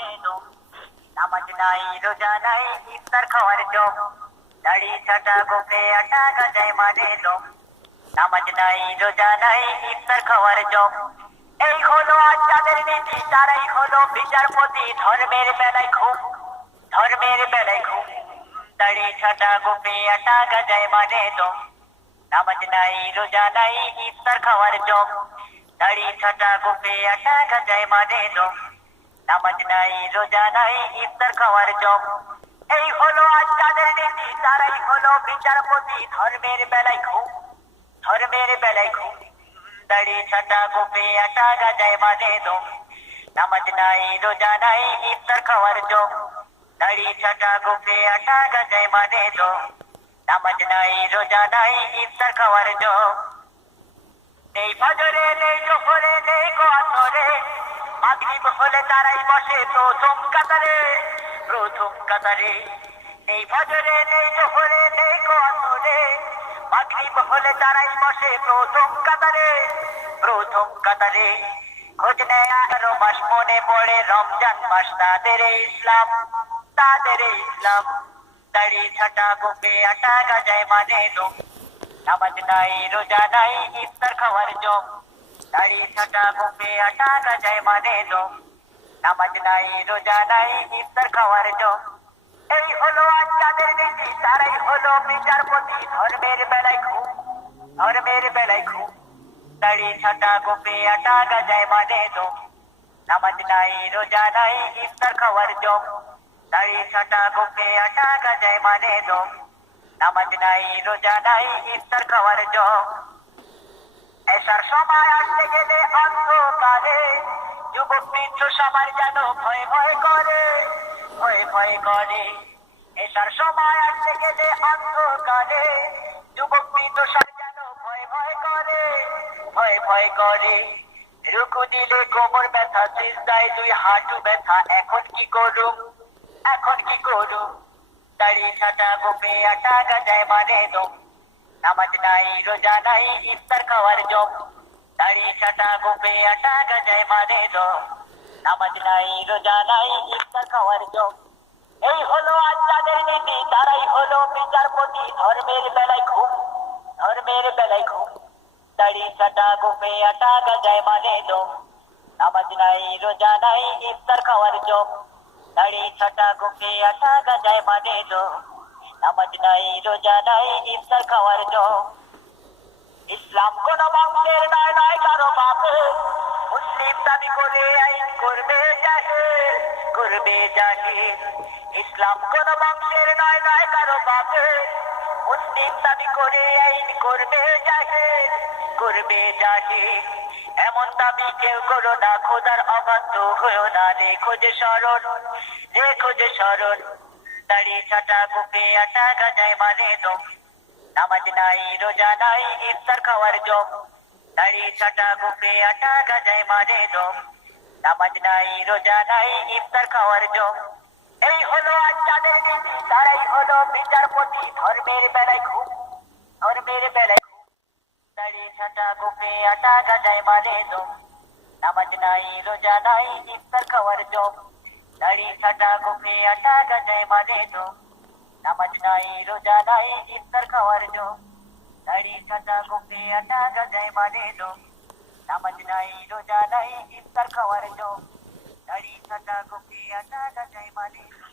মানে দম নামাজ নাই রোজা নাই ইফতার খাওয়ার জম দাড়ি ছাটা গোপে আটা গাজায় মানে দম নামাজ নাই রোজা নাই ইফতার খাওয়ার জম এই হলো আজ তাদের নীতি তারাই হলো বিচারপতি ধর্মের বেলায় খুব ধর্মের বেলায় খুব দাড়ি ছাটা গোপে আটা গাজায় মানে দম নামাজ নাই রোজা নাই ইফতার খাওয়ার জম দাড়ি ছাটা গোপে আটা গাজায় মানে দম নামাজ নাই রোজা নাই ইফতার খাওয়ার জম এই হলো আজ তাদের নীতি তারাই হলো বিচারপতি ধর্মের বেলায় খুব ধর্মের বেলায় খুব দাড়ি ছাটা গোপে আটা গাজায় মানে দম নামাজ নাই রোজা নাই ইফতার খাওয়ার জম দাড়ি ছাটা গোপে আটা গাজায় মানে দম নামাজ নাই রোজা নাই ইফতার খাওয়ার জম নেই ফজরে মাগরিব হলে তারাই বসে প্রথম কাতারে প্রথম কাতারে। নেই ফজরে নেই জোহরে নেই কোয়াতরে মাগরিব হলে তারাই বসে প্রথম কাতারে প্রথম কাতারে। খোঁজ নেয় আঠারো মাস মনে পড়ে, রমজান মাস তাদের ইসলাম তাদের ইসলাম। দাড়ি ছাটা গোপে আটা, গাজায় মানে লোক নামাজ নাই, রোজা নাই, ইফতার খাওয়ার জম। দাড়ি ছাটা গোপে আটা গাজায় মানে লোক নামাজ নাই রোজা নাই ইফতার খাওয়ার জম এই হলো আজ তাদের নীতি তারাই হলো বিচারপতি ধর্মের বেলায় খুব ধর্মের বেলায় খুব দাড়ি ছাটা গোপে আটা গাজায় মানে লোক নামাজ নাই রোজা নাই ইফতার খাওয়ার জম দাড়ি ছাটা গোপে আটা গাজায় মানে লোক নামাজ নাই রোজা নাই ইফতার খাওয়ার জম এসার সময় আসতে গেলে অন্ধকারে, যুবক বৃদ্ধ সবার যেন ভয় ভয় করে, ভয় ভয় করে। এসার সময় আসতে গেলে অন্ধকারে, যুবক বৃদ্ধ সব যেন ভয় ভয় করে, ভয় ভয় করে। রুকু দিলে কোমর ব্যথা সিজদায় দুই হাঁটু ব্যথা। এখন কি করুম? এখন কি করুম? দাড়ি ছাটা গোপে আটা, গাজায় মানে দম। নামাজ নাই রোজা নাই ইফতার খাওয়ার জম দাড়ি ছাটা গোপে আটা গাজায় মানে দম নামাজ নাই রোজা নাই ইফতার খাওয়ার জম এই হলো আজ তাদের নীতি তারাই হলো বিচারপতি ধর্মের বেলায় খুব ধর্মের বেলায় খুব দাড়ি ছাটা গোপে আটা গাজায় মানে দম নামাজ নাই রোজা নাই ইফতার খাওয়ার জম দাড়ি ছাটা গোপে আটা গাজায় মানে দম নামাজ নাই, রোজা নাই, ইফতার খাওয়ার জম ইসলাম কোন বংশের নয় নয় কারও বাপে। মুসলিম দাবি করে আইন করবে জাহে করবে জাহে ইসলাম কোন বংশের নয় নয় কারও বাপে। মুসলিম দাবি করে আইন করবে জাহে করবে জাহে এমন দাবি কেউ করো না, খোদার অবাধ্য হয়েও না, রেখো যে স্মরণ, রেখো যে স্মরণ। দাড়ি ছাটা গোপে আটা গাজায় মানে দম নামাজ নাই রোজা নাই ইফতার খাওয়ার জম দাড়ি ছাটা গোপে আটা গাজায় মানে দম নামাজ নাই রোজা নাই ইফতার খাওয়ার জম এই হলো আজ তাদের নীতি তারাই হলো বিচারপতি ধর্মের বেলায় খুব ধর্মের বেলায় খুব দাড়ি ছাটা গোপে আটা গাজায় মানে দম নামাজ নাই রোজা নাই ইফতার খাওয়ার জম দাড়ি ছাটা গোপে আটা গাজায় মানে দম নামাজ নাই রোজা নাই ইফতার খাওয়ার জম দাড়ি ছাটা গোপে আটা গাজায় মানে দম নামাজ নাই রোজা নাই ইফতার খাওয়ার জম দাড়ি ছাটা গোপে আটা গাজায় মানে দম